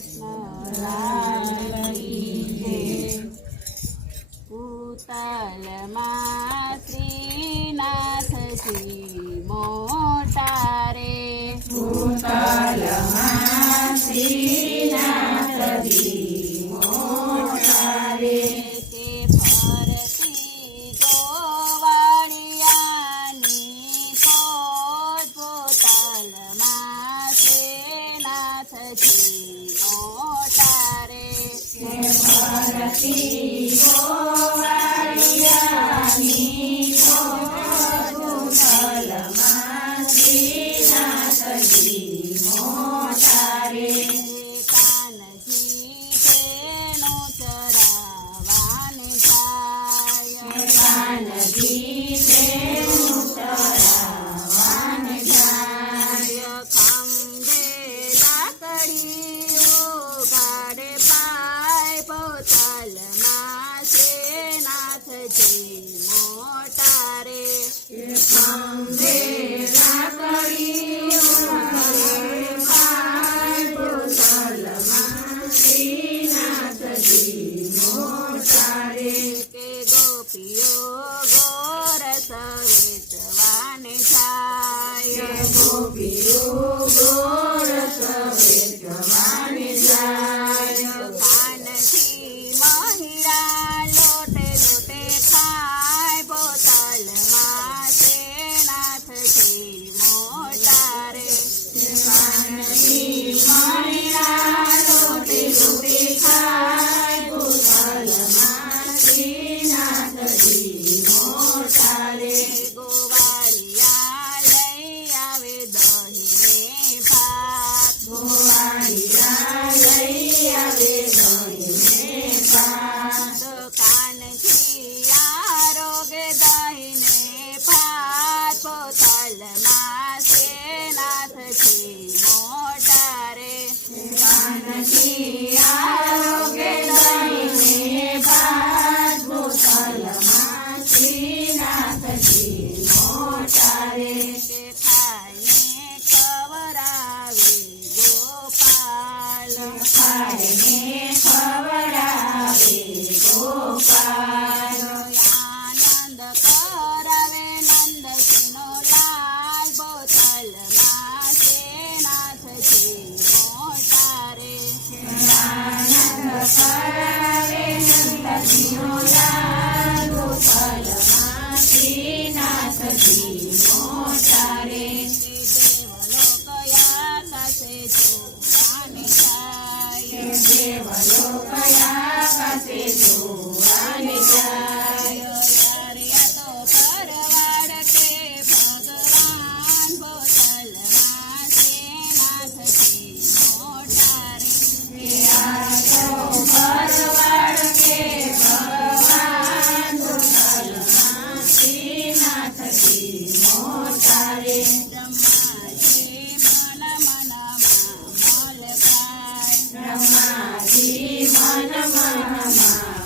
પૂતલમાં શ્રીનાથજી મોટા રે પૂતલમાં શ્રીનાથજી મોટા રે કે ફરતી ગોવાળિયાની પોત પૂતલમાં શ્રીનાથજી મોટા રે ફરતી ગોવાળિયાની પૂતલમાં શ્રીનાથજી મોટા રે કાનજી તેનું ચરાવાને જાય કાનજી તેનું ચરાવાને જાય ખંભે લાકડીઓ ગાડે પાય પોતલમાં શ્રીનાથજી મોટા રે ખંભે લાકડીઓ ગાડે પાય પોતલમાં શ્રીનાથજી મોટા રે કે ગોપીઓ ગોરસ વેચવાને જાય ગોપીઓ ગોરસ વેચવાને જાય કાનથી મહિડા લોટે લોટે ખાય બોતલમાં શ્રીનાથજી મોટા રે કાનજી મહિલા લોટે લોટે ખાય પોતલમાં શ્રીનાથજી મોટા રે ગોવાળિયા લઈ આવે દહીંને ભાત ગોવાળિયા લઈ આવે દહીંને ભાત કાનજી આરોગે દહીંને ભાત બોતલમાં શ્રીનાથજી મોટા રે કાનજી આરોગે દહીંને ભાત પોતલમાં શ્રીનાથજી મોટા રે કે ખાઈને ખવરાવે ગોપાલ ખાઈને ખવડાવે ગોપાલ આનંદ કરાવે નંદજીનો લાલ બોતલમાં શ્રીનાથજી મોટા રે આનંદ કરાવે નંદજીનો લાલ ગોપાલમાં શ્રીનાથજી મોટા રે દેવલોક આકાશે જોવાને જાય દેવલો કયા પાસે જોવાને યાર યા તો પરવાડ કે ભગવાન બોતલમાં શ્રીનાથજી મોટા રે કે આ તો બ્રહ્માજી મન મનમાં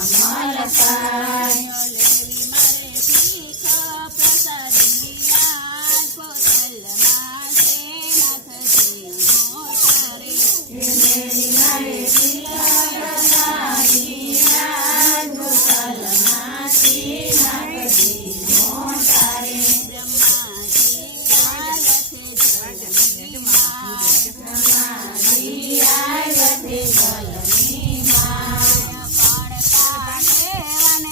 મલકાય બ્રહ્માજી લેવી મારે શીખ પ્રસાદી લાલ બોતલમાં શ્રીનાથજી મોટા રે બ્રહ્માજી આવ્યા છે જલની માં પડતા દેવાને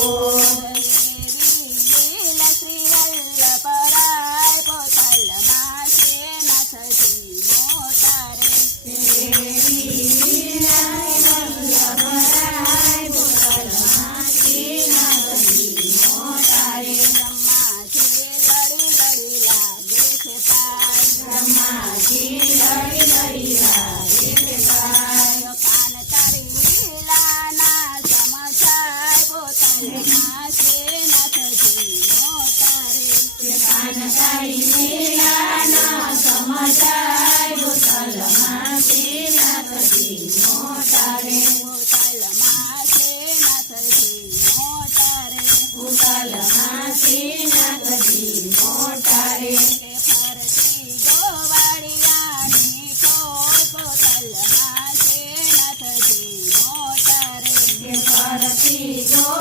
લીલા શ્રી વલ્લભરાય પોતાલમાં છે નાથજી મોટા રે બ્રહ્માજી લડી લડી લાગે છે પાર કાન તારી લીલાના સમાચાર પોતાલમાં છે નાથજી મોટા રે તારી લીલાના સમાચાર ભૂતલમાં શ્રીનાથજી મોટા રે પોતાલમાં છે નાથજી મોટા રે ભૂતલમાં શ્રીનાથજી મોટા રે કે ફરતી ગોવાળિયાની ખોળ પોતાલમાં છે નાથજી મોટા રે ફરતી ગો